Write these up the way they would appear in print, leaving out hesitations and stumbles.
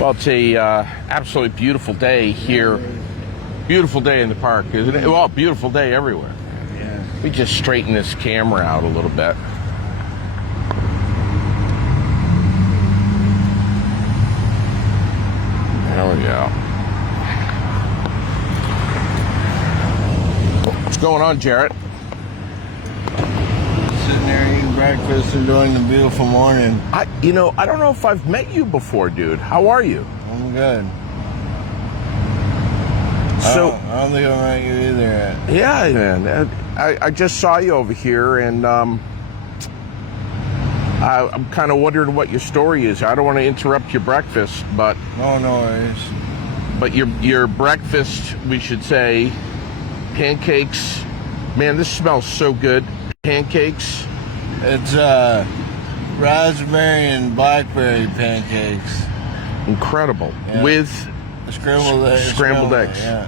Well, it's a absolutely beautiful day here. Beautiful day in the park, isn't it? Well, beautiful day everywhere. Yeah. We just straighten this camera out a little bit. There we go. What's going on, Jarret? Sitting there eating breakfast, enjoying the beautiful morning. I don't know if I've met you before, dude. How are you? I'm good. So, I don't think I met you either yet. yeah, man. I just saw you over here, and I'm kind of wondering what your story is. I don't want to interrupt your breakfast, but No worries. but your breakfast, we should say, pancakes. Man, this smells so good. Pancakes. It's raspberry and blackberry pancakes. Incredible. Yeah. With Scrambled eggs. Scrambled eggs. Yeah.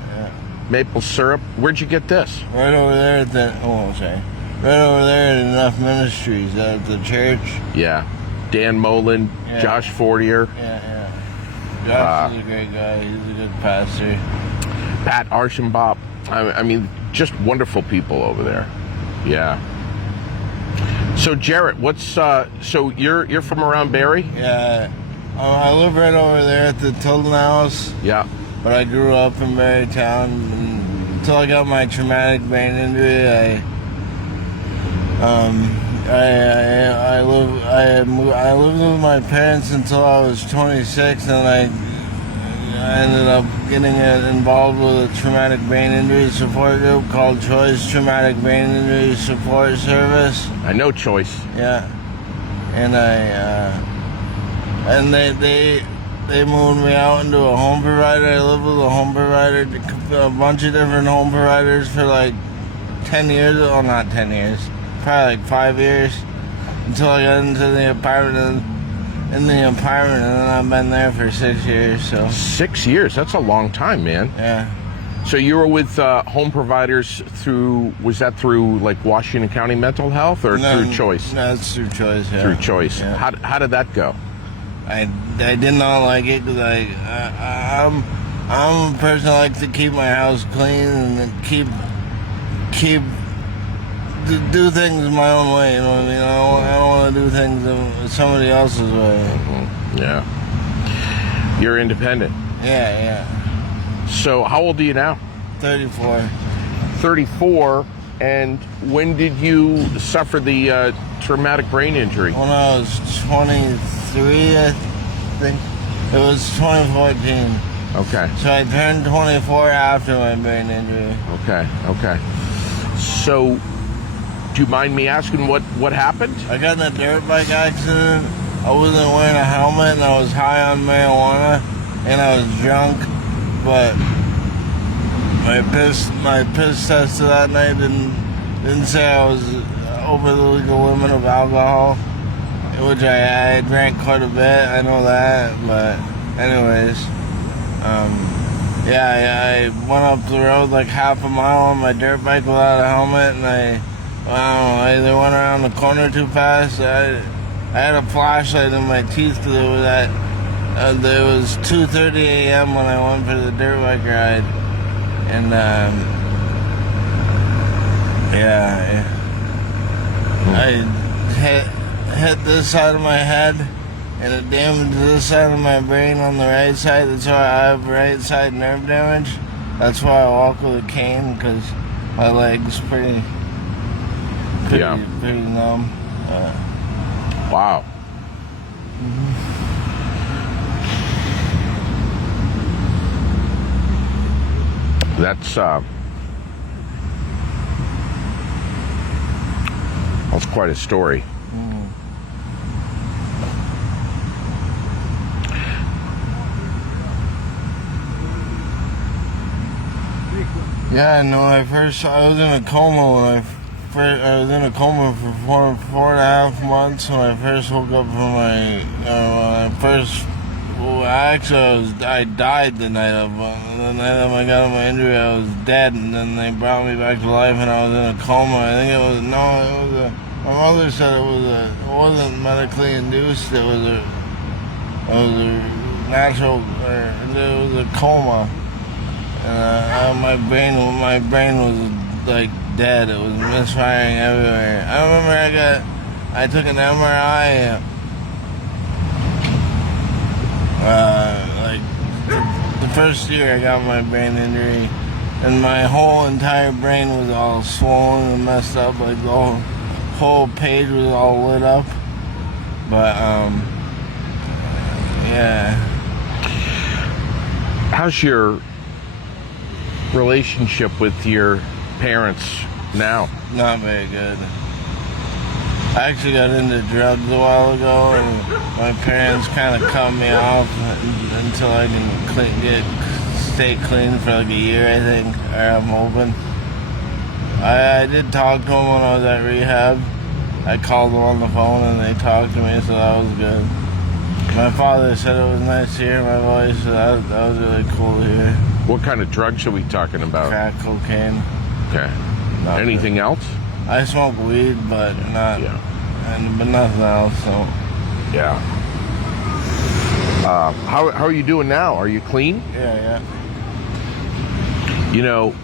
maple syrup. Where'd you get this? Right over there at the right over there at Enough Ministries at the church. Yeah. Dan Mullen, Yeah. Josh Fortier, Yeah. Josh is a great guy. He's a good pastor. Pat Archambault. I mean, just wonderful people over there. Yeah. So Jarret, what's so you're from around Barrie? Yeah. I live right over there at the Tilden House. Yeah. But I grew up in Barrytown until I got my traumatic brain injury. I lived with my parents until I was 26, and I ended up getting involved with a traumatic brain injury support group called Choice Traumatic Brain Injury Support Service. I know Choice. Yeah, and they moved me out into a home provider. I lived with a home provider, a bunch of different home providers for like 10 years. Well, not 10 years, probably like 5 years, until I got into the apartment. And then I've been there for 6 years. So 6 years. That's a long time, man. yeah. So you were with home providers was that through like Washington County Mental Health or through Choice? No, it's through Choice. Yeah. Through Choice. Yeah. How did that go? I did not like it because I'm a person that likes to keep my house clean and do things my own way. You know what I mean? I don't want to do things somebody else's way. Mm-hmm. Yeah. You're independent. Yeah. So how old are you now? 34. 34. And when did you suffer the traumatic brain injury? When I was 23, I think. It was 2014. Okay. So I turned 24 after my brain injury. Okay. So, do you mind me asking what happened? I got in a dirt bike accident. I wasn't wearing a helmet and I was high on marijuana and I was drunk, but my piss test of that night didn't say I was over the legal limit of alcohol, which I drank quite a bit. I know that, but anyways, I went up the road like half a mile on my dirt bike without a helmet, and I either went around the corner too fast. I had a flashlight in my teeth because it was 2:30 a.m. when I went for the dirt bike ride, and I hit this side of my head, and it damaged this side of my brain on the right side. That's why I have right side nerve damage. That's why I walk with a cane, because my leg's pretty numb. Wow. That's quite a story. Yeah, no. I was in a coma I was in a coma for four and a half months when I first woke up from my. I died the night of I got my injury. I was dead, and then they brought me back to life, and I was in a coma. I think my mother said it wasn't medically induced. It was natural, it was a coma. And my brain was like dead. It was misfiring everywhere. I remember I took an MRI, like the first year I got my brain injury, and my whole entire brain was all swollen and messed up. Like the whole page was all lit up. But yeah. How's your relationship with your parents now? Not very good. I actually got into drugs a while ago, and my parents kind of cut me off until I can stay clean for like a year, I think, or I'm hoping. I did talk to them when I was at rehab. I called them on the phone and they talked to me, so that was good. My father said it was nice to hear my voice, so that was really cool to hear. What kind of drugs are we talking about? Crack cocaine. Okay. Anything else? I smoke weed, but not, but nothing else. So. Yeah. How are you doing now? Are you clean? Yeah. You know,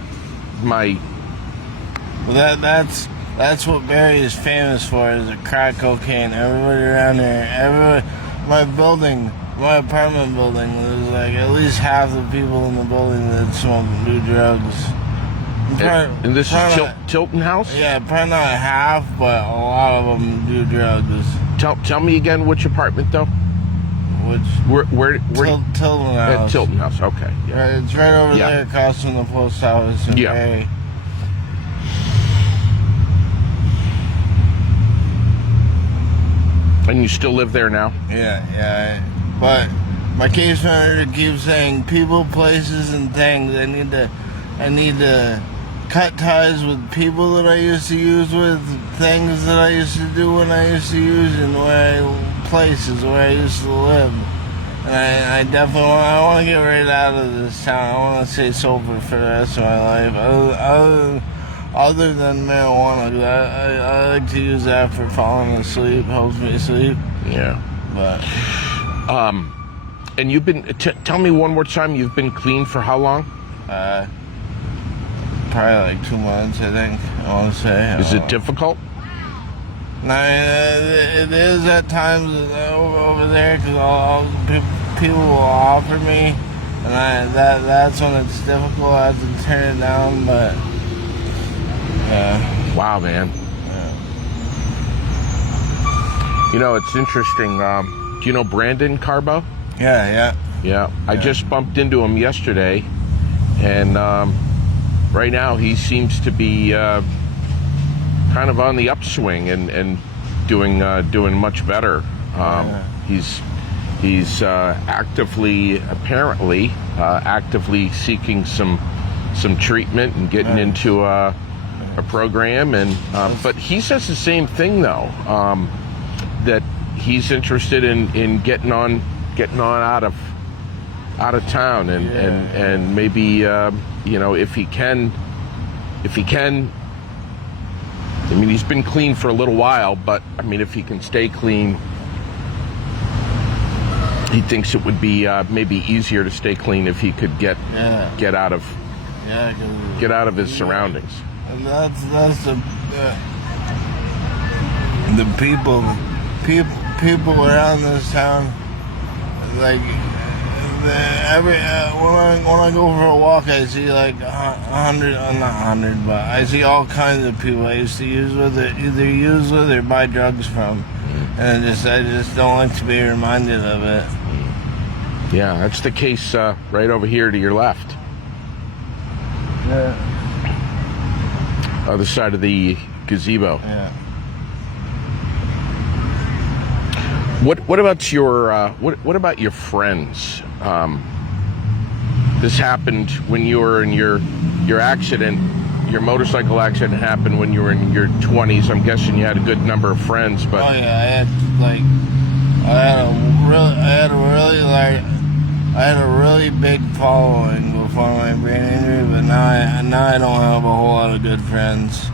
that's what Barry is famous for, is the crack cocaine. Everybody around there, my apartment building, there's like at least half the people in the building that do drugs. And this is Tilton House? Yeah, probably not half, but a lot of them do drugs. Tell me again which apartment though? Where Tilton House. At Tilton House, okay. Yeah. Right, it's right over there across from the post office in Barry. And you still live there now? Yeah. But my case manager keeps saying people, places, and things. I need to cut ties with people that I used to use with, things that I used to do when I used to use, and places where I used to live. And I definitely want to get right out of this town. I want to stay sober for the rest of my life. Other than marijuana, 'cause I like to use that for falling asleep, helps me sleep. Yeah. But and you've been tell me one more time, you've been clean for how long? Probably like 2 months, I think. I want to say. Is it difficult? No, it is at times over there, because all people will offer me, and that's when it's difficult. I have to turn it down, but. Yeah. Wow, man. Yeah. You know, it's interesting. Do you know Brandon Carbo? Yeah. I just bumped into him yesterday, and right now he seems to be kind of on the upswing and doing much better. He's apparently actively seeking some treatment and getting into a program, and but he says the same thing though, that he's interested in getting on out of town and maybe you know, if he can. I mean, he's been clean for a little while, but I mean, if he can stay clean, he thinks it would be maybe easier to stay clean if he could get out of his surroundings. And that's the people around this town. Like when I go for a walk, I see like 100, not 100, but I see all kinds of people I used to either use with or buy drugs from, and I just don't like to be reminded of it. Yeah, that's the case right over here to your left. Yeah. Other side of the gazebo. Yeah. What about your what about your friends? This happened when you were in your accident. Your motorcycle accident happened when you were in your 20s. I'm guessing you had a good number of friends, but I had a really big following before my brain injury, but now I don't have a whole lot of good friends.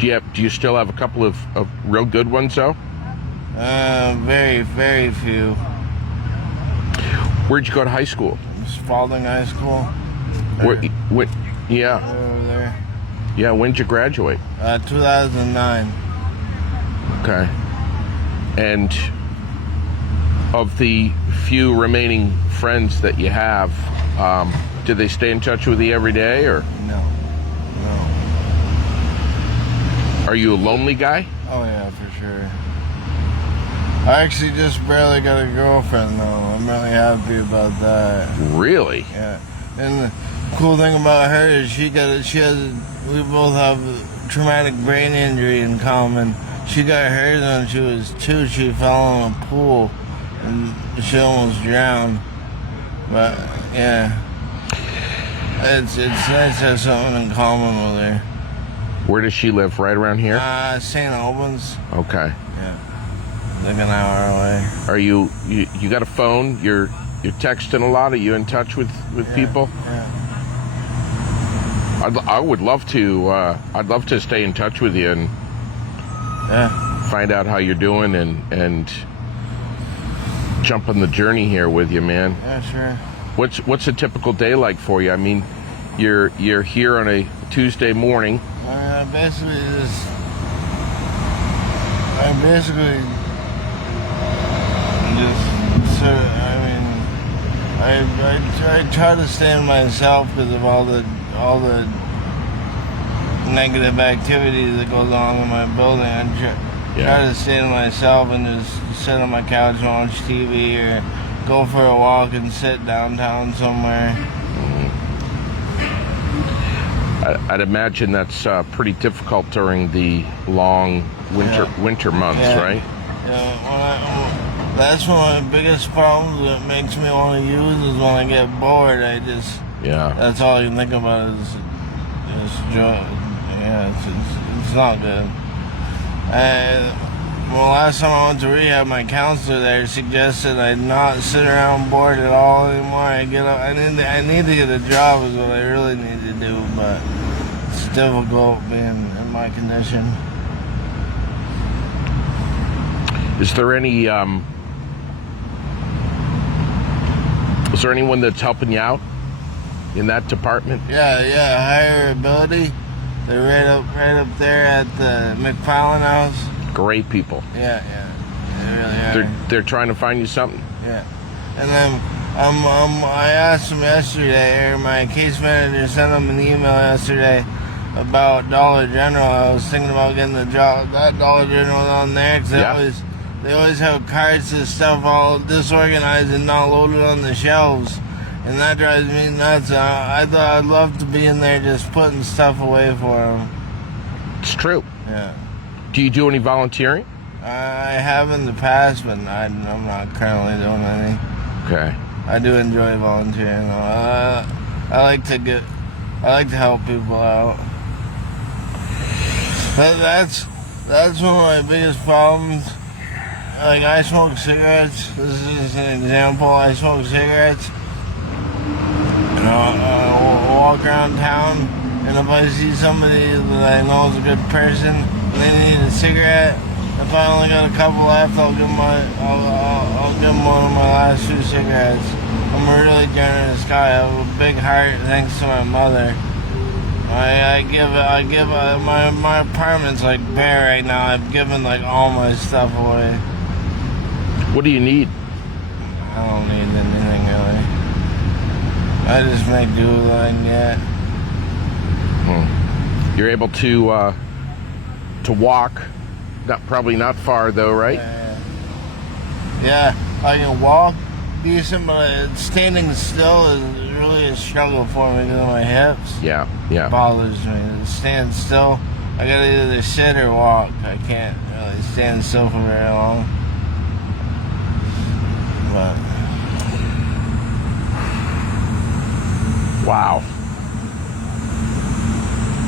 Do you still have a couple of real good ones though? Very, very few. Where'd you go to high school? Spalding High School. What? Yeah. Over there. Yeah. When'd you graduate? 2009. Okay. And of the few remaining friends that you have, do they stay in touch with you every day, or No. are you a lonely guy? Oh yeah, for sure. I actually just barely got a girlfriend though. I'm really happy about that. Really? Yeah. And the cool thing about her is we both have a traumatic brain injury in common. She got hers when she was 2. She fell in a pool and she almost drowned. But yeah, it's nice to have something in common with her. Where does she live? Right around here? St. Albans. Okay. Yeah, like an hour away. Are you got a phone? You're texting a lot? Are you in touch with people? Yeah. I would love to. I'd love to stay in touch with you and find out how you're doing and jump on the journey here with you, man. Yeah, sure. What's a typical day like for you? I mean, you're here on a Tuesday morning. I basically just sort of, I try to stay in myself because of all the negative activity that goes on in my building. I try to stay to myself and just sit on my couch and watch TV or go for a walk and sit downtown somewhere. I'd imagine that's pretty difficult during the long winter months, right? Yeah, that's one of my biggest problems that makes me want to use is when I get bored. That's all you think about is joy. Yeah, it's not good. Well, last time I went to rehab, my counselor there suggested I not sit around bored at all anymore. I need to get a job is what I really need to do, but it's difficult being in my condition. Is there anyone that's helping you out in that department? Yeah, higher ability. They're right up there at the McFarland House. Great people. Yeah, they really are. They're trying to find you something. Yeah, and then I asked them yesterday, or my case manager sent them an email yesterday about Dollar General. I was thinking about getting the job that Dollar General on there because they always have carts of stuff all disorganized and not loaded on the shelves, and that drives me nuts. I thought I'd love to be in there just putting stuff away for them. It's true. Yeah. Do you do any volunteering? I have in the past, but I'm not currently doing any. Okay. I do enjoy volunteering though. I like to help people out. That's one of my biggest problems. Like, I smoke cigarettes. This is just an example. I smoke cigarettes. And I'll walk around town, and if I see somebody that I know is a good person and they need a cigarette, if I only got a couple left, I'll give them one of my last 2 cigarettes. I'm a really generous guy. I have a big heart thanks to my mother. My apartment's like bare right now. I've given like all my stuff away. What do you need? I don't need anything really. I just make do with what I can get. You're able to walk. Probably not far though, right? Yeah, I can walk decent, but standing still is really a struggle for me because of my hips. Yeah. It bothers me. To stand still, I gotta either sit or walk. I can't really stand still for very long. But wow,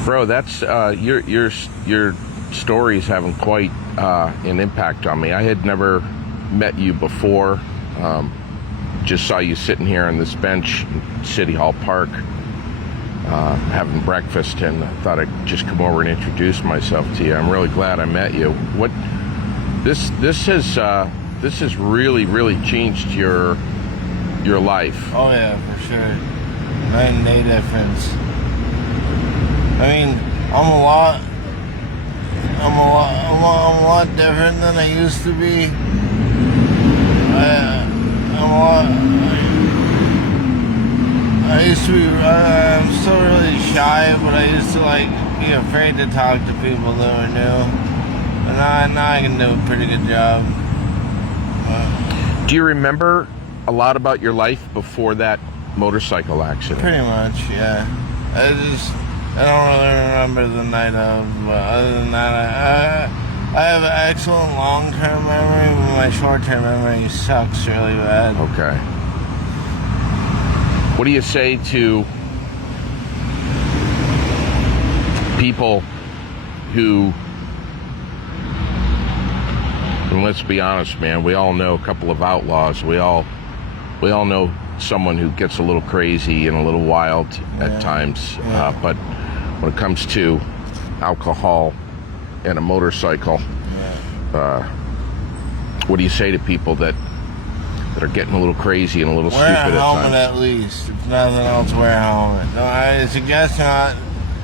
bro, that's your story's having quite an impact on me. I had never met you before. Just saw you sitting here on this bench in City Hall Park having breakfast, and I thought I'd just come over and introduce myself to you. I'm really glad I met you. This has really changed your your life. Oh yeah, for sure. Night and day difference. I mean, I'm a lot different than I used to be. I'm still really shy, but I used to be afraid to talk to people that were new. And now I can do a pretty good job. Do you remember a lot about your life before that motorcycle accident? Pretty much, yeah. I don't really remember the night of, but other than that, I have an excellent long-term memory, but my short-term memory sucks really bad. Okay. What do you say to people who, and let's be honest, man, we all know a couple of outlaws. We all know someone who gets a little crazy and a little wild at times. Yeah. But when it comes to alcohol and a motorcycle, what do you say to people that are getting a little crazy and a little wear stupid a helmet at times? at least. If nothing else, wear a helmet. No, I suggest not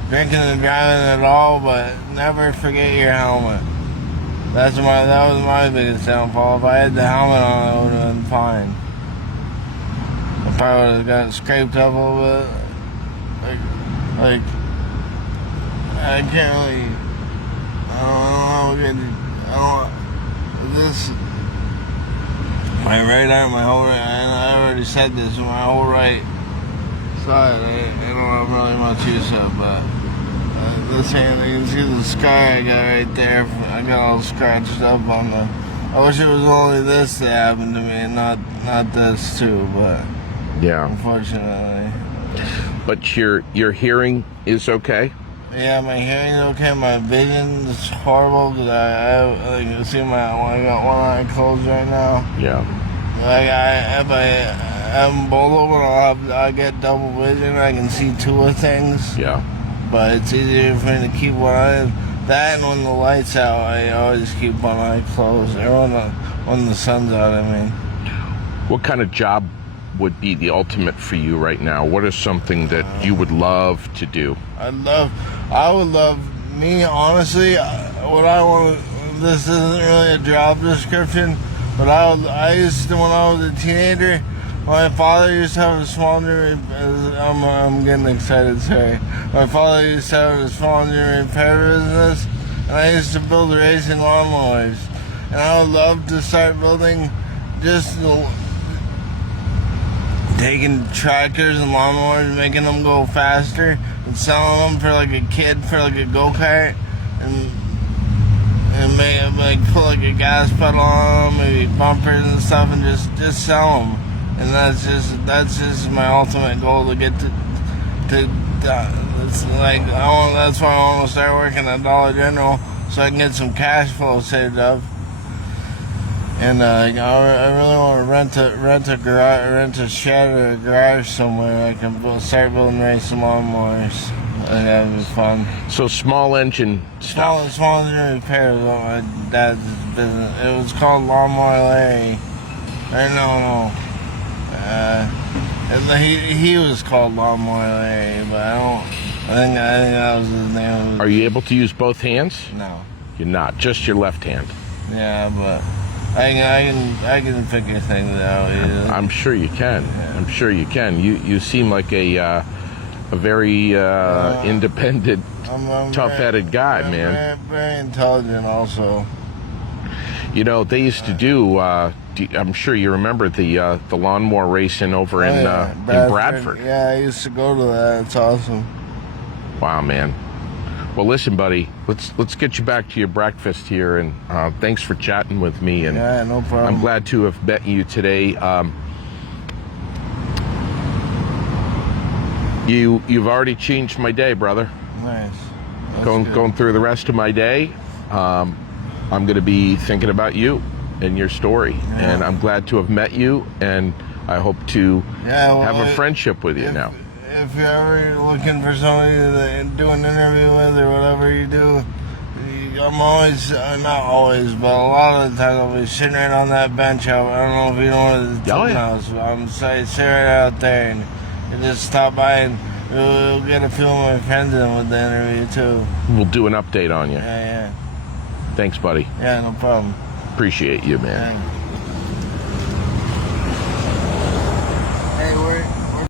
drinking and driving at all, but never forget your helmet. That was my biggest downfall. If I had the helmet on, I would have been fine. I probably would have got scraped up a little bit. Like I can't really. I don't know. This. My right arm, my whole right. I already said this. My whole right side. I don't have really much use of, but this hand, you can see the scar I got right there. I got all scratched up on the. I wish it was only this that happened to me, and not this too. But Yeah. unfortunately. But your hearing is okay? Yeah, my hearing's okay. My vision is horrible because I you see I got one eye closed right now. Yeah. If I have them both open, I'll get double vision. I can see two of things. Yeah. But it's easier for me to keep one eye. That and when the light's out, I always keep one eye closed. Or when the sun's out, I mean. What kind of job would be the ultimate for you right now? What is something that you would love to do? I would love, me honestly, what I want, this isn't really a job description, but I used to, when I was a teenager, my father used to have a small engine, I'm getting excited, sorry. My father used to have a small engine repair business, and I used to build racing lawnmowers. And I would love to start building just taking tractors and lawnmowers, making them go faster, and selling them for like a go-kart, and put like a gas pedal on them, maybe bumpers and stuff, and just sell them. And that's just my ultimate goal to get to it's like that's why I want to start working at Dollar General so I can get some cash flow saved up. And I really want to rent a shed or a garage somewhere. I can start building racing lawnmowers. That would be fun. So small engine stuff. Small engine repairs. My dad's business. It was called Lawnmower Larry. No. He was called Lawnmower Larry, but I think that was his name. Are you able to use both hands? No. You're not. Just your left hand. Yeah, but I can figure things out. I'm sure you can. Yeah. I'm sure you can. You seem like a very independent, I'm tough-headed guy, man. Very intelligent, also. You know, they used to do. I'm sure you remember the lawnmower racing over in Bradford. Yeah, I used to go to that. It's awesome. Wow, man. Well, listen, buddy. Let's get you back to your breakfast here, and thanks for chatting with me. And yeah, no problem. I'm glad to have met you today. You've already changed my day, brother. Nice. Going through the rest of my day, I'm going to be thinking about you and your story, and I'm glad to have met you, and I hope to have a friendship with you now. If you're ever looking for somebody to do an interview with or whatever you do, I'm always, not always, but a lot of the time I'll be sitting right on that bench out. I don't know if you know what the Oh, team yeah. house. I'm sit right out there and just stop by and we'll get a few of my friends in with the interview too. We'll do an update on you. Yeah, Thanks, buddy. no problem. Appreciate you, man. Thanks.